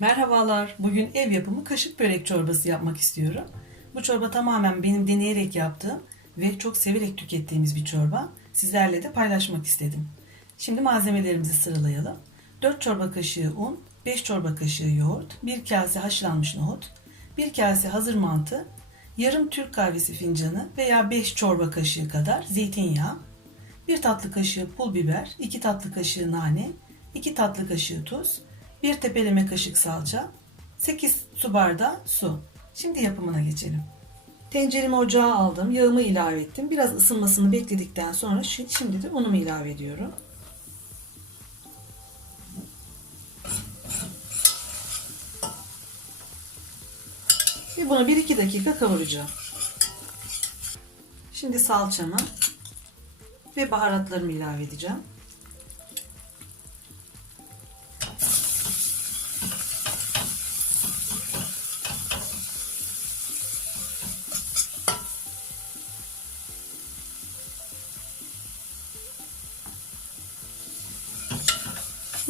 Merhabalar. Bugün ev yapımı kaşık börek çorbası yapmak istiyorum. Bu çorba tamamen benim deneyerek yaptığım ve çok severek tükettiğimiz bir çorba. Sizlerle de paylaşmak istedim. Şimdi malzemelerimizi sıralayalım. 4 çorba kaşığı un, 5 çorba kaşığı yoğurt, 1 kase haşlanmış nohut, 1 kase hazır mantı, yarım Türk kahvesi fincanı veya 5 çorba kaşığı kadar zeytinyağı, 1 tatlı kaşığı pul biber, 2 tatlı kaşığı nane, 2 tatlı kaşığı tuz, 1 tepeleme kaşık salça, 8 su bardağı su. Şimdi yapımına geçelim. Tenceremi ocağa aldım, yağımı ilave ettim. Biraz ısınmasını bekledikten sonra şi- şimdi de unumu ilave ediyorum. Ve bunu 1-2 dakika kavuracağım. Şimdi salçamı ve baharatlarımı ilave edeceğim.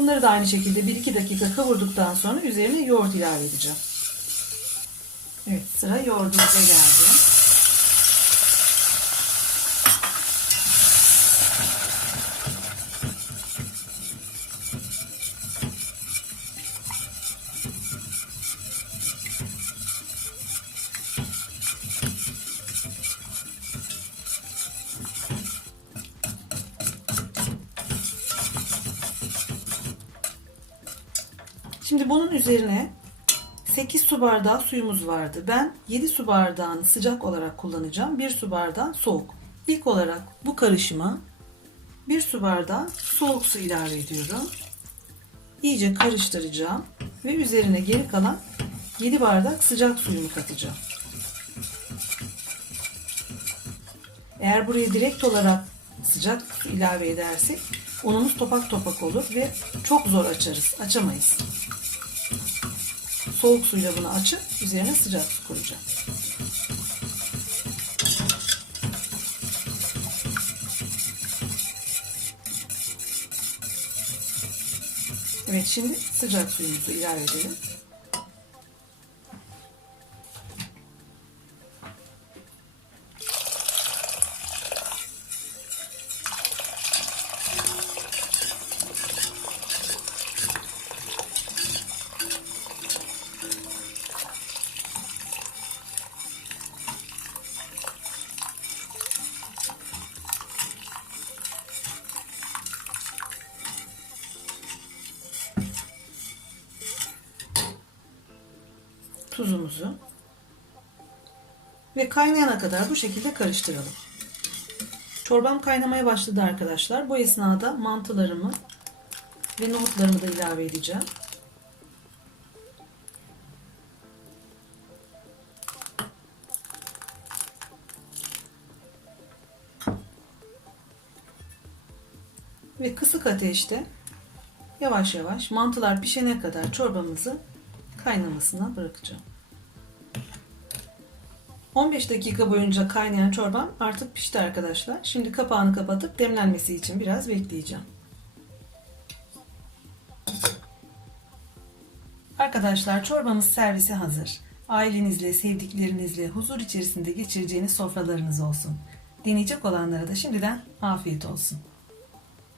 Bunları da aynı şekilde 1-2 dakika kavurduktan sonra üzerine yoğurt ilave edeceğim. Evet sıra yoğurdumuza geldi. Şimdi bunun üzerine 8 su bardağı suyumuz vardı. Ben 7 su bardağını sıcak olarak kullanacağım. 1 su bardağı soğuk. İlk olarak bu karışıma 1 su bardağı soğuk su ilave ediyorum. İyice karıştıracağım ve üzerine geri kalan 7 bardak sıcak suyumu katacağım. Eğer buraya direkt olarak sıcak su ilave edersek unumuz topak topak olur ve çok zor açarız. Açamayız. Soğuk suyla bunu açıp üzerine sıcak su koyacağım. Evet şimdi sıcak suyumuzu ilave edelim. Tuzumuzu ve kaynayana kadar bu şekilde karıştıralım. Çorbam kaynamaya başladı arkadaşlar. Bu esnada mantılarımı ve nohutlarımı da ilave edeceğim. Ve kısık ateşte yavaş yavaş mantılar pişene kadar çorbamızı kaynamasına bırakacağım. 15 dakika boyunca kaynayan çorbam artık pişti arkadaşlar. Şimdi kapağını kapatıp demlenmesi için biraz bekleyeceğim. Arkadaşlar çorbamız servise hazır. Ailenizle, sevdiklerinizle huzur içerisinde geçireceğiniz sofralarınız olsun. Deneyecek olanlara da şimdiden afiyet olsun.